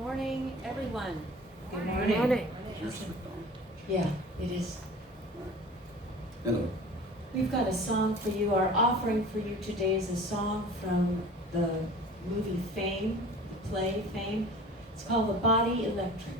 morning, everyone. Good morning. Yeah, it is. Hello. We've got a song for you. Our offering for you today is a song from the movie Fame, the play Fame. It's called The Body Electric.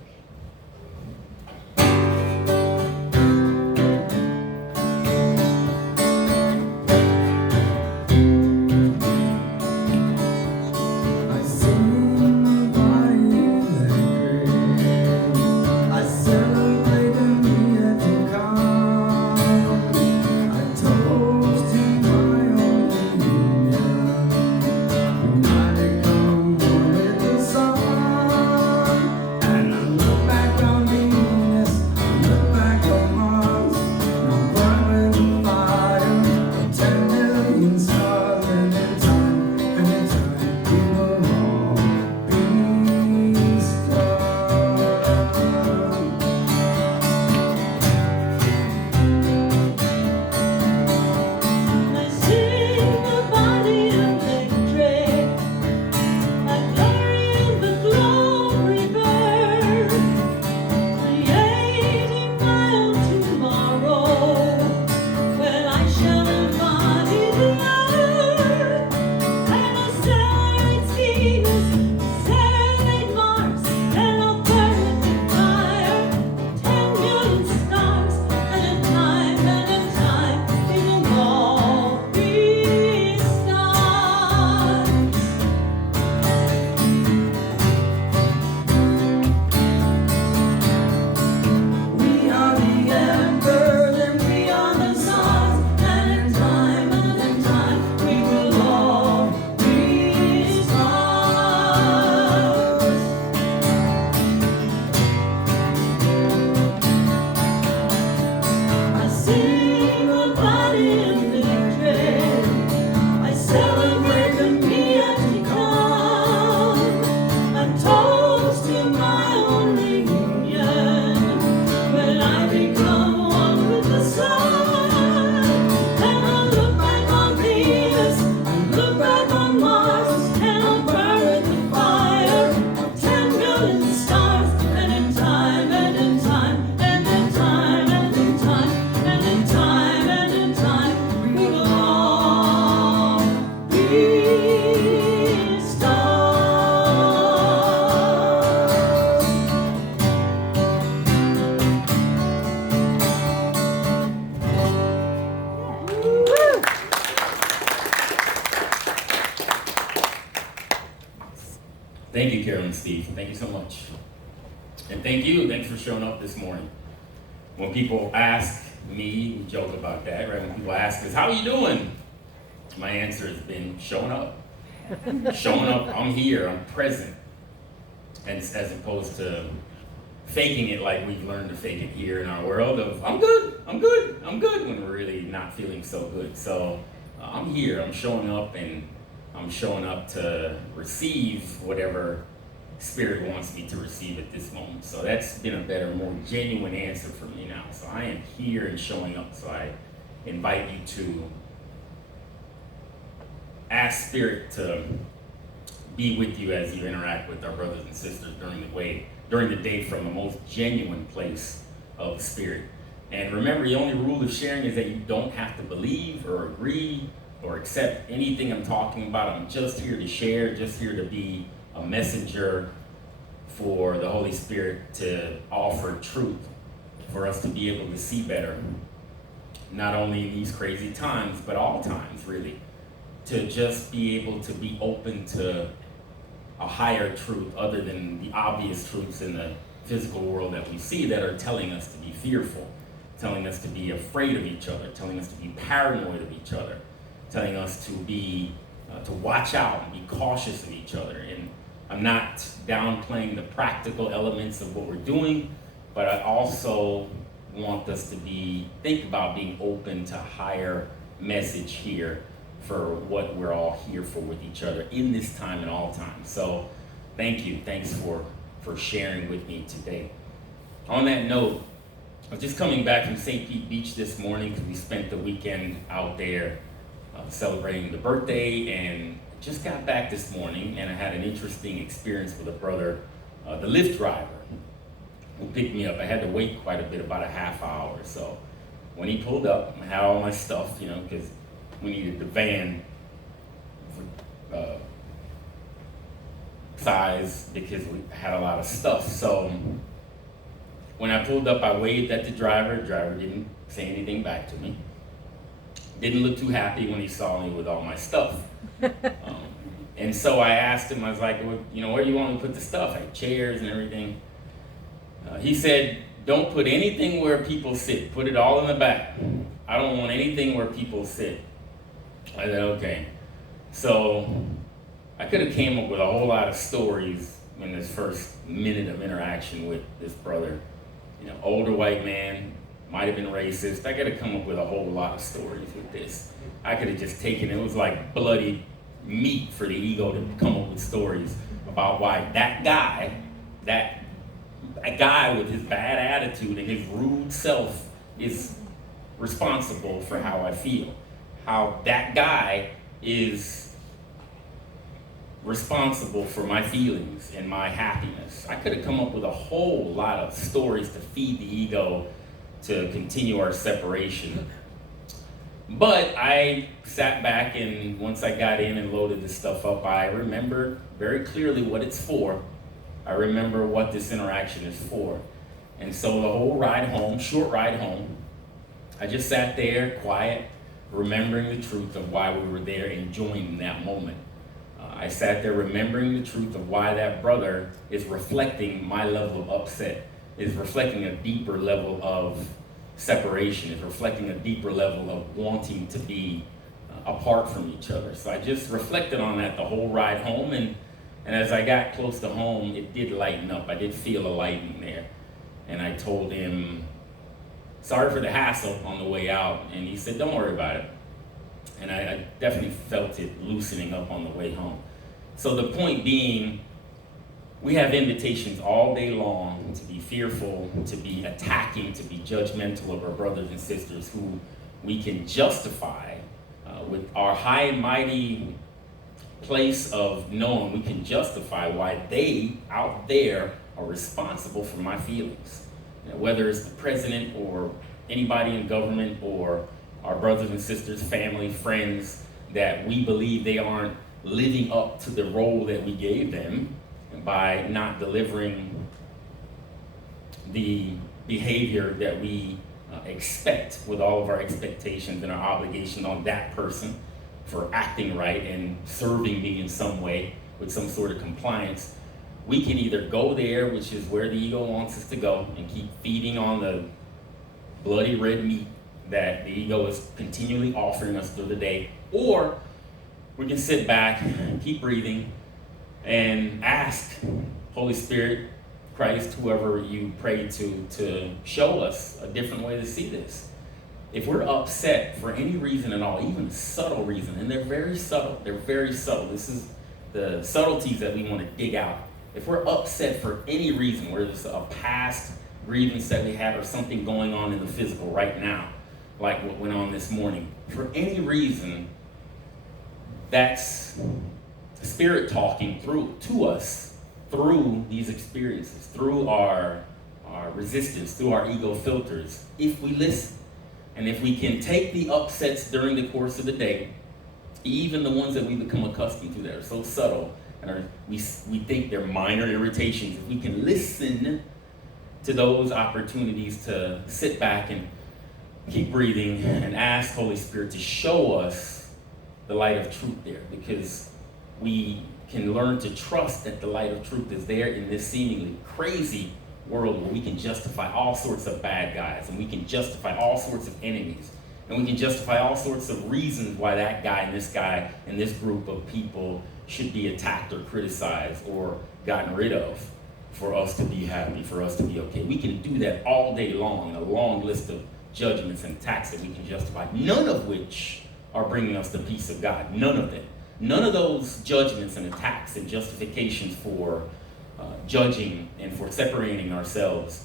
Thank you, Carol and Steve. Thank you so much. And thanks for showing up this morning. When people ask me, we joke about that, right? When people ask us, how are you doing? My answer has been showing up. Showing up, I'm here, I'm present. And as opposed to faking it like we've learned to fake it here in our world of, I'm good, when we're really not feeling so good. So I'm here, I'm showing up, and I'm showing up to receive whatever Spirit wants me to receive at this moment. So that's been a better, more genuine answer for me now. So I am here and showing up. So I invite you to ask Spirit to be with you as you interact with our brothers and sisters during the day from a most genuine place of Spirit. And remember, the only rule of sharing is that you don't have to believe or agree or accept anything I'm talking about. I'm just here to share, just here to be a messenger for the Holy Spirit to offer truth, for us to be able to see better, not only in these crazy times, but all times, really, to just be able to be open to a higher truth other than the obvious truths in the physical world that we see that are telling us to be fearful, telling us to be afraid of each other, telling us to be paranoid of each other, telling us to be to watch out and be cautious of each other. And I'm not downplaying the practical elements of what we're doing, but I also want us to think about being open to higher message here for what we're all here for with each other in this time and all time. So thank you. Thanks for sharing with me today. On that note, I was just coming back from St. Pete Beach this morning because we spent the weekend out there celebrating the birthday, and just got back this morning, and I had an interesting experience with a brother the Lyft driver who picked me up. I had to wait quite a bit, about a half hour. So when he pulled up, I had all my stuff, because we needed the van for size because we had a lot of stuff. So when I pulled up, I waved at the driver. The driver didn't say anything back to me. Didn't look too happy when he saw me with all my stuff. And so I asked him, I was like, well, where do you want me to put the stuff? I had chairs and everything. He said, don't put anything where people sit. Put it all in the back. I don't want anything where people sit. I said, okay. So I could have came up with a whole lot of stories in this first minute of interaction with this brother. Older white man, might have been racist. I could have come up with a whole lot of stories with this. I could have just taken, it was like bloody meat for the ego to come up with stories about why that guy with his bad attitude and his rude self is responsible for how I feel. How that guy is responsible for my feelings and my happiness. I could have come up with a whole lot of stories to feed the ego to continue our separation. But I sat back, and once I got in and loaded this stuff up, I remember very clearly what it's for. I remember what this interaction is for. And so the whole ride home, short ride home, I just sat there quiet, remembering the truth of why we were there, enjoying that moment. I sat there remembering the truth of why that brother is reflecting my level of upset, is reflecting a deeper level of separation, is reflecting a deeper level of wanting to be apart from each other. So I just reflected on that the whole ride home, and as I got close to home, it did lighten up. I did feel a lightening there. And I told him, sorry for the hassle on the way out, and he said, don't worry about it. And I definitely felt it loosening up on the way home. So the point being, we have invitations all day long to be fearful, to be attacking, to be judgmental of our brothers and sisters who we can justify with our high and mighty place of knowing we can justify why they out there are responsible for my feelings. Whether it's the president or anybody in government or our brothers and sisters, family, friends, that we believe they aren't living up to the role that we gave them by not delivering the behavior that we expect with all of our expectations and our obligation on that person for acting right and serving me in some way with some sort of compliance. We can either go there, which is where the ego wants us to go, and keep feeding on the bloody red meat that the ego is continually offering us through the day, or we can sit back, keep breathing, and ask Holy Spirit, Christ, whoever you pray to show us a different way to see this. If we're upset for any reason at all, even a subtle reason, and they're very subtle, this is the subtleties that we want to dig out. If we're upset for any reason, whether it's a past grievance that we have or something going on in the physical right now, like what went on this morning, for any reason, that's Spirit talking through to us through these experiences, through our resistance, through our ego filters, if we listen. And if we can take the upsets during the course of the day, even the ones that we become accustomed to that are so subtle, and we think they're minor irritations, if we can listen to those opportunities to sit back and keep breathing and ask Holy Spirit to show us the light of truth there, because we can learn to trust that the light of truth is there in this seemingly crazy world where we can justify all sorts of bad guys, and we can justify all sorts of enemies, and we can justify all sorts of reasons why that guy and this group of people should be attacked or criticized or gotten rid of for us to be happy, for us to be okay. We can do that all day long, a long list of judgments and attacks that we can justify, none of which are bringing us the peace of God. None of them. None of those judgments and attacks and justifications for judging and for separating ourselves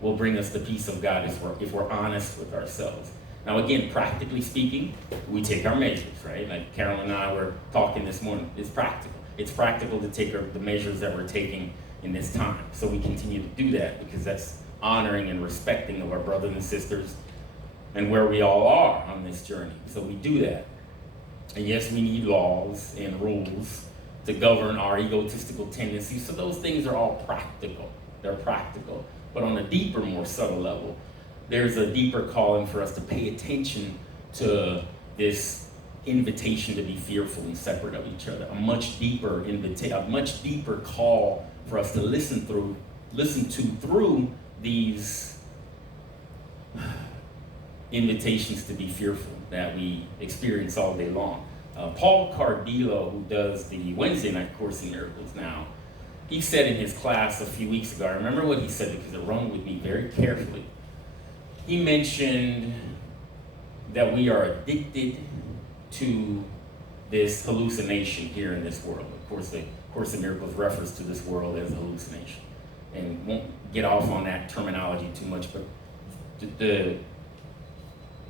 will bring us the peace of God if we're honest with ourselves. Now again, practically speaking, we take our measures, right? Like Carol and I were talking this morning. It's practical. It's practical to take the measures that we're taking in this time. So we continue to do that because that's honoring and respecting of our brothers and sisters and where we all are on this journey. So we do that. And yes, we need laws and rules to govern our egotistical tendencies. So those things are all practical. They're practical. But on a deeper, more subtle level, there's a deeper calling for us to pay attention to this invitation to be fearful and separate of each other. A much deeper call for us to listen to through these invitations to be fearful that we experience all day long. Paul Cardillo, who does the Wednesday night Course in Miracles now, he said in his class a few weeks ago, I remember what he said because it rung with me very carefully. He mentioned that we are addicted to this hallucination here in this world. Of course, the Course in Miracles refers to this world as a hallucination. And won't get off on that terminology too much, but the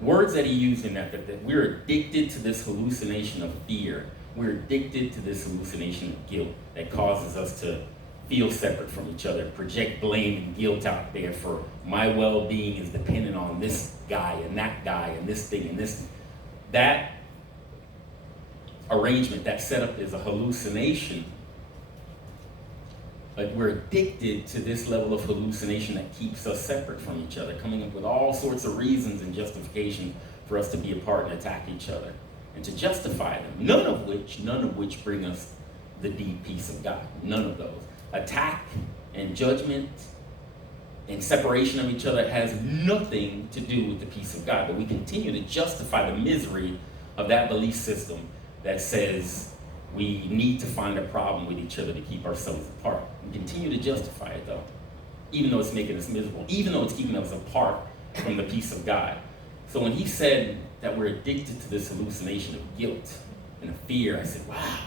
words that he used in that we're addicted to this hallucination of fear. We're addicted to this hallucination of guilt that causes us to feel separate from each other, project blame and guilt out there for my well-being is dependent on this guy and this thing and this. That arrangement, that setup is a hallucination. But we're addicted to this level of hallucination that keeps us separate from each other, coming up with all sorts of reasons and justifications for us to be apart and attack each other and to justify them. None of which bring us the deep peace of God. None of those. Attack and judgment and separation of each other has nothing to do with the peace of God. But we continue to justify the misery of that belief system that says we need to find a problem with each other to keep ourselves apart. We continue to justify it though, even though it's making us miserable, even though it's keeping us apart from the peace of God. So when he said that we're addicted to this hallucination of guilt and of fear, I said, wow.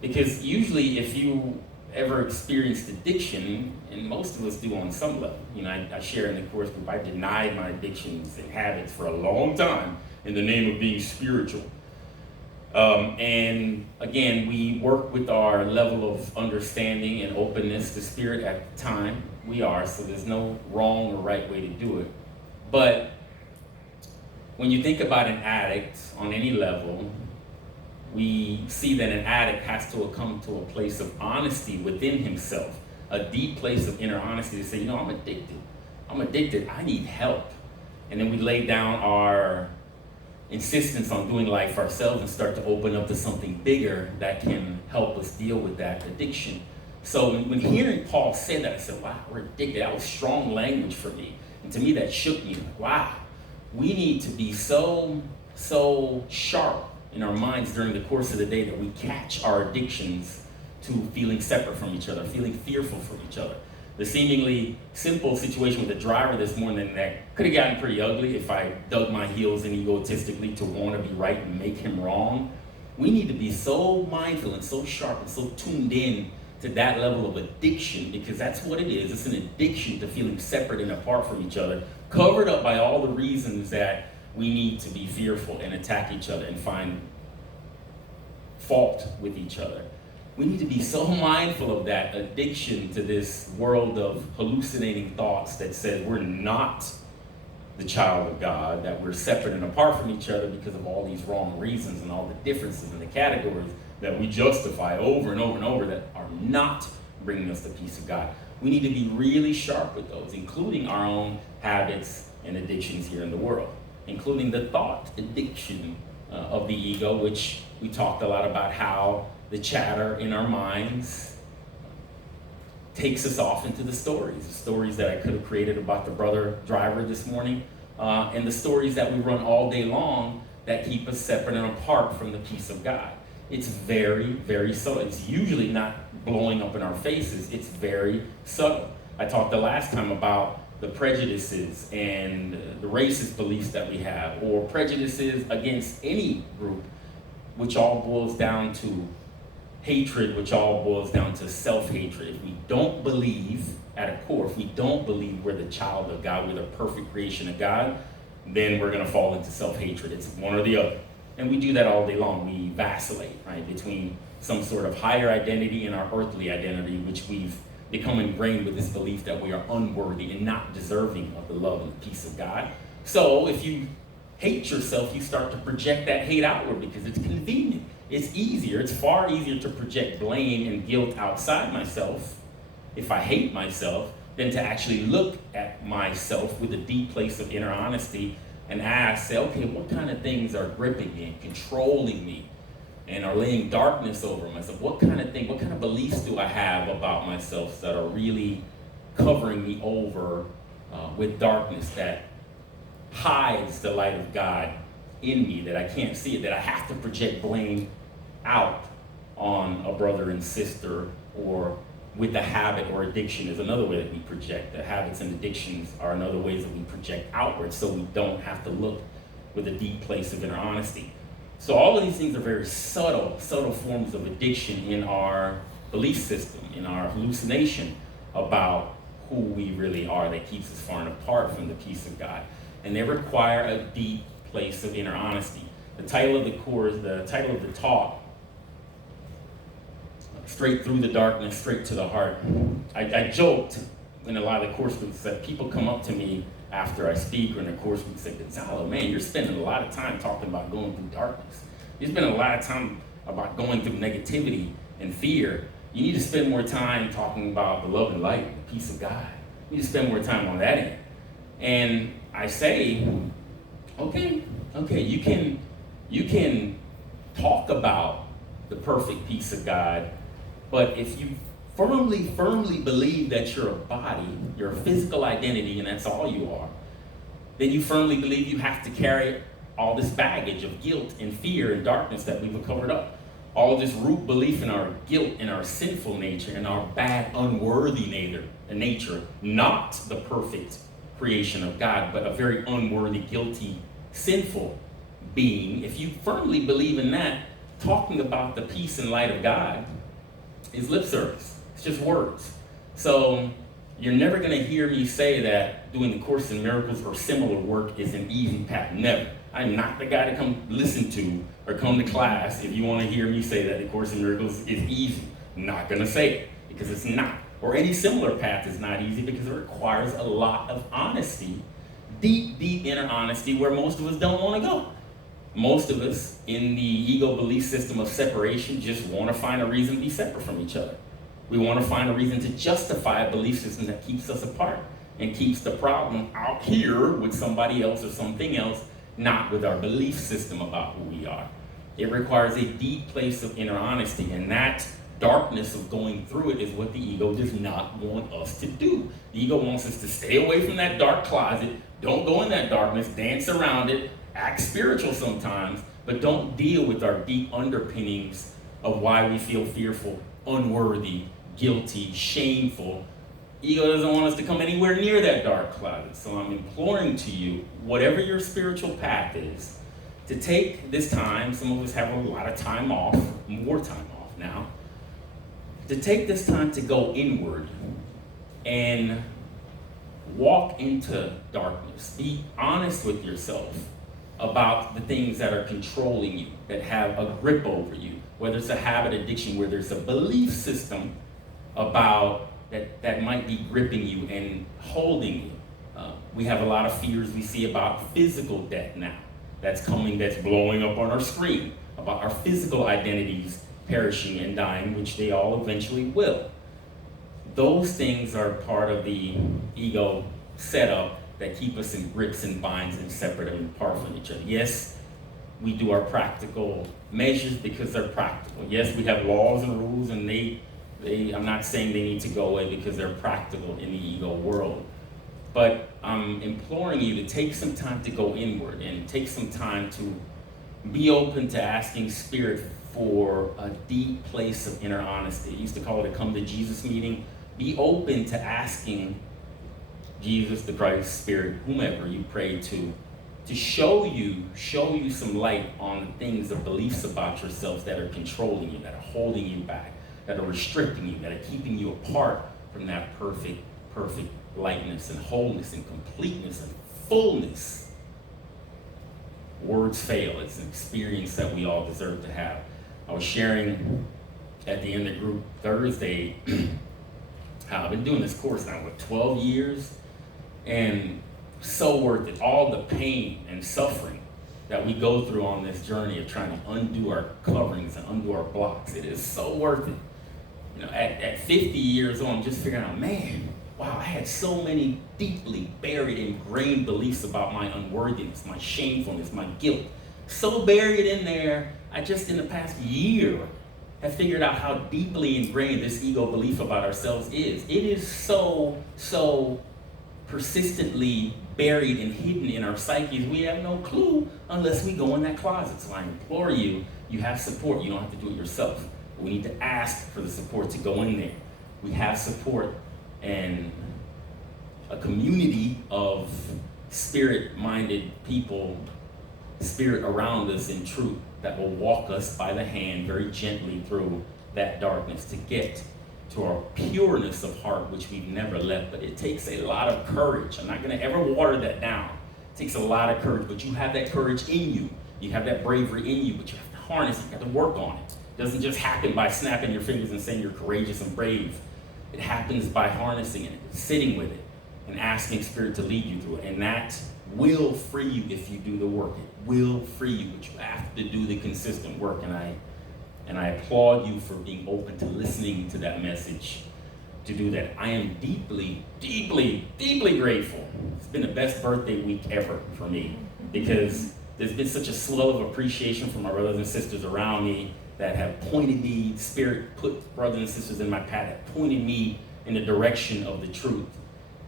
Because usually if you ever experienced addiction, and most of us do on some level, I share in the course group, I denied my addictions and habits for a long time in the name of being spiritual. And again, we work with our level of understanding and openness to spirit at the time we are, so there's no wrong or right way to do it. But when you think about an addict on any level, we see that an addict has to come to a place of honesty within himself, a deep place of inner honesty to say, I'm addicted, I need help. And then we lay down our insistence on doing life ourselves and start to open up to something bigger that can help us deal with that addiction. So when hearing Paul say that, I said, wow, we're addicted. That was strong language for me. And to me, that shook me. Like, wow, we need to be so sharp in our minds during the course of the day that we catch our addictions to feeling separate from each other, feeling fearful from each other. The seemingly simple situation with the driver this morning that could have gotten pretty ugly if I dug my heels in egotistically to want to be right and make him wrong. We need to be so mindful and so sharp and so tuned in to that level of addiction, because that's what it is. It's an addiction to feeling separate and apart from each other, covered up by all the reasons that we need to be fearful and attack each other and find fault with each other. We need to be so mindful of that addiction to this world of hallucinating thoughts that says we're not the child of God, that we're separate and apart from each other because of all these wrong reasons and all the differences in the categories that we justify over and over and over that are not bringing us the peace of God. We need to be really sharp with those, including our own habits and addictions here in the world, including the thought addiction of the ego, which we talked a lot about how the chatter in our minds takes us off into the stories that I could have created about the brother driver this morning, and the stories that we run all day long that keep us separate and apart from the peace of God. It's very, very subtle. It's usually not blowing up in our faces. It's very subtle. I talked the last time about the prejudices and the racist beliefs that we have, or prejudices against any group, which all boils down to hatred, which all boils down to self-hatred. If we don't believe at a core, if we don't believe we're the child of God, we're the perfect creation of God, then we're gonna fall into self-hatred. It's one or the other. And we do that all day long. We vacillate, right, between some sort of higher identity and our earthly identity, which we've become ingrained with this belief that we are unworthy and not deserving of the love and the peace of God. So if you hate yourself, you start to project that hate outward because it's convenient. It's easier. It's far easier to project blame and guilt outside myself if I hate myself than to actually look at myself with a deep place of inner honesty and ask, say, okay, what kind of things are gripping me and controlling me and are laying darkness over myself? What kind of beliefs do I have about myself that are really covering me over with darkness that hides the light of God in me, that I can't see it, that I have to project blame out on a brother and sister, or with the habit or addiction is another way that we project. The habits and addictions are another ways that we project outward, so we don't have to look with a deep place of inner honesty. So all of these things are very subtle forms of addiction in our belief system, in our hallucination about who we really are that keeps us far and apart from the peace of God. And they require a deep place of inner honesty. The title of the course, the title of the talk, Straight Through the Darkness, Straight to the Heart. I joked in a lot of the course groups that people come up to me after I speak or in a course group and say, Gonzalo, man, you're spending a lot of time talking about going through darkness. You spend a lot of time about going through negativity and fear. You need to spend more time talking about the love and light and the peace of God. You need to spend more time on that end. And I say, okay, you can talk about the perfect peace of God, but if you firmly believe that you're a body, you're a physical identity, and that's all you are, then you firmly believe you have to carry all this baggage of guilt and fear and darkness that we've covered up. All of this root belief in our guilt and our sinful nature and our bad, unworthy nature, not the perfect creation of God, but a very unworthy, guilty, sinful being. If you firmly believe in that, talking about the peace and light of God is lip service. It's just words. So you're never going to hear me say that doing the Course in Miracles or similar work is an easy path. Never. I'm not the guy to come listen to or come to class if you want to hear me say that the Course in Miracles is easy. I'm not going to say it because it's not. Or any similar path is not easy because it requires a lot of honesty, deep inner honesty where most of us don't want to go. Most of us in the ego belief system of separation just want to find a reason to be separate from each other. We want to find a reason to justify a belief system that keeps us apart and keeps the problem out here with somebody else or something else, not with our belief system about who we are. It requires a deep place of inner honesty, and that darkness of going through it is what the ego does not want us to do. The ego wants us to stay away from that dark closet, don't go in that darkness, dance around it, act spiritual sometimes, but don't deal with our deep underpinnings of why we feel fearful, unworthy, guilty, shameful. Ego doesn't want us to come anywhere near that dark closet. So I'm imploring to you, whatever your spiritual path is, to take this time. Some of us have a lot of time off, more time off now, to take this time to go inward and walk into darkness. Be honest with yourself about the things that are controlling you, that have a grip over you, whether it's a habit addiction, where there's a belief system about that might be gripping you and holding you. We have a lot of fears we see about physical death now. That's coming, that's blowing up on our screen, about our physical identities perishing and dying, which they all eventually will. Those things are part of the ego setup that keep us in grips and binds and separate and apart from each other. Yes, we do our practical measures because they're practical. Yes, we have laws and rules, and I'm not saying they need to go away because they're practical in the ego world. But I'm imploring you to take some time to go inward and take some time to be open to asking Spirit for a deep place of inner honesty. I used to call it a come to Jesus meeting. Be open to asking Jesus, the Christ, Spirit, whomever you pray to show you some light on the things, the beliefs about yourselves that are controlling you, that are holding you back, that are restricting you, that are keeping you apart from that perfect lightness and wholeness and completeness and fullness. Words fail. It's an experience that we all deserve to have. I was sharing at the end of the group Thursday I've been doing this course now, 12 years? And so worth it. All the pain and suffering that we go through on this journey of trying to undo our coverings and undo our blocks. It is so worth it. You know, at 50 years old, I'm just figuring out, man, wow, I had so many deeply buried, ingrained beliefs about my unworthiness, my shamefulness, my guilt. So buried in there, I just in the past year have figured out how deeply ingrained this ego belief about ourselves is. It is so persistently buried and hidden in our psyches, we have no clue unless we go in that closet. So I implore you, you have support. You don't have to do it yourself. We need to ask for the support to go in there. We have support and a community of spirit-minded people, spirit around us in truth, that will walk us by the hand very gently through that darkness to get to our pureness of heart, which we've never left. But it takes a lot of courage. I'm not going to ever water that down. It takes a lot of courage, but you have that courage in you. You have that bravery in you, but you have to harness it. You have to work on it. It doesn't just happen by snapping your fingers and saying you're courageous and brave. It happens by harnessing it, sitting with it, and asking Spirit to lead you through it. And that will free you if you do the work. It will free you, but you have to do the consistent work. And I applaud you for being open to listening to that message, to do that. I am deeply, deeply, deeply grateful. It's been the best birthday week ever for me, because there's been such a swell of appreciation from my brothers and sisters around me that have pointed me, Spirit put brothers and sisters in my path that pointed me in the direction of the truth.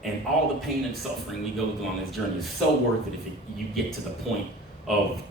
And all the pain and suffering we go through on this journey is so worth it if you get to the point of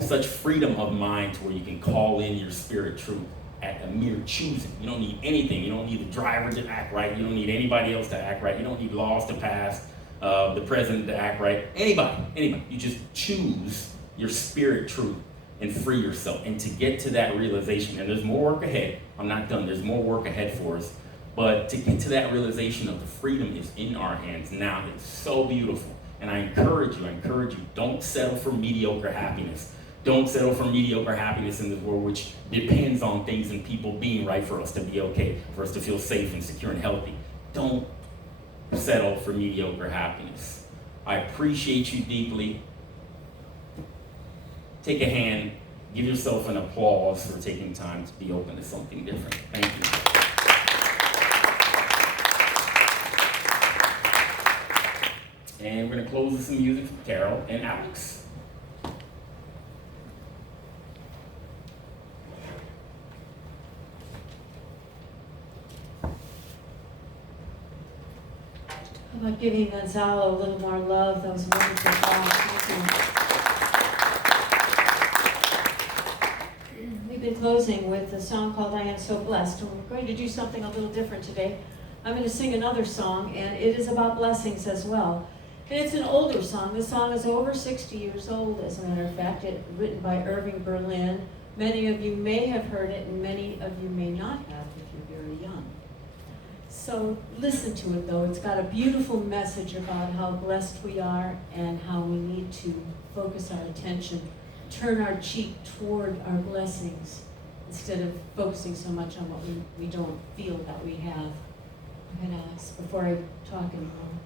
such freedom of mind to where you can call in your spirit truth at a mere choosing. You don't need anything. You don't need the driver to act right. You don't need anybody else to act right. You don't need laws to pass, the president to act right. Anybody. You just choose your spirit truth and free yourself. And to get to that realization, and there's more work ahead. I'm not done. There's more work ahead for us. But to get to that realization of the freedom is in our hands now. It's so beautiful. And I encourage you, don't settle for mediocre happiness. Don't settle for mediocre happiness in this world, which depends on things and people being right for us to be okay, for us to feel safe and secure and healthy. Don't settle for mediocre happiness. I appreciate you deeply. Take a hand, give yourself an applause for taking time to be open to something different. Thank you. And we're going to close with some music from Carol and Alex. How about giving Gonzalo a little more love? That was a wonderful song. We've been closing with a song called I Am So Blessed, and we're going to do something a little different today. I'm going to sing another song, and it is about blessings as well. And it's an older song. The song is over 60 years old, as a matter of fact. It's written by Irving Berlin. Many of you may have heard it, and many of you may not have if you're very young. So listen to it, though. It's got a beautiful message about how blessed we are and how we need to focus our attention, turn our cheek toward our blessings instead of focusing so much on what we don't feel that we have. I'm going to ask before I talk anymore.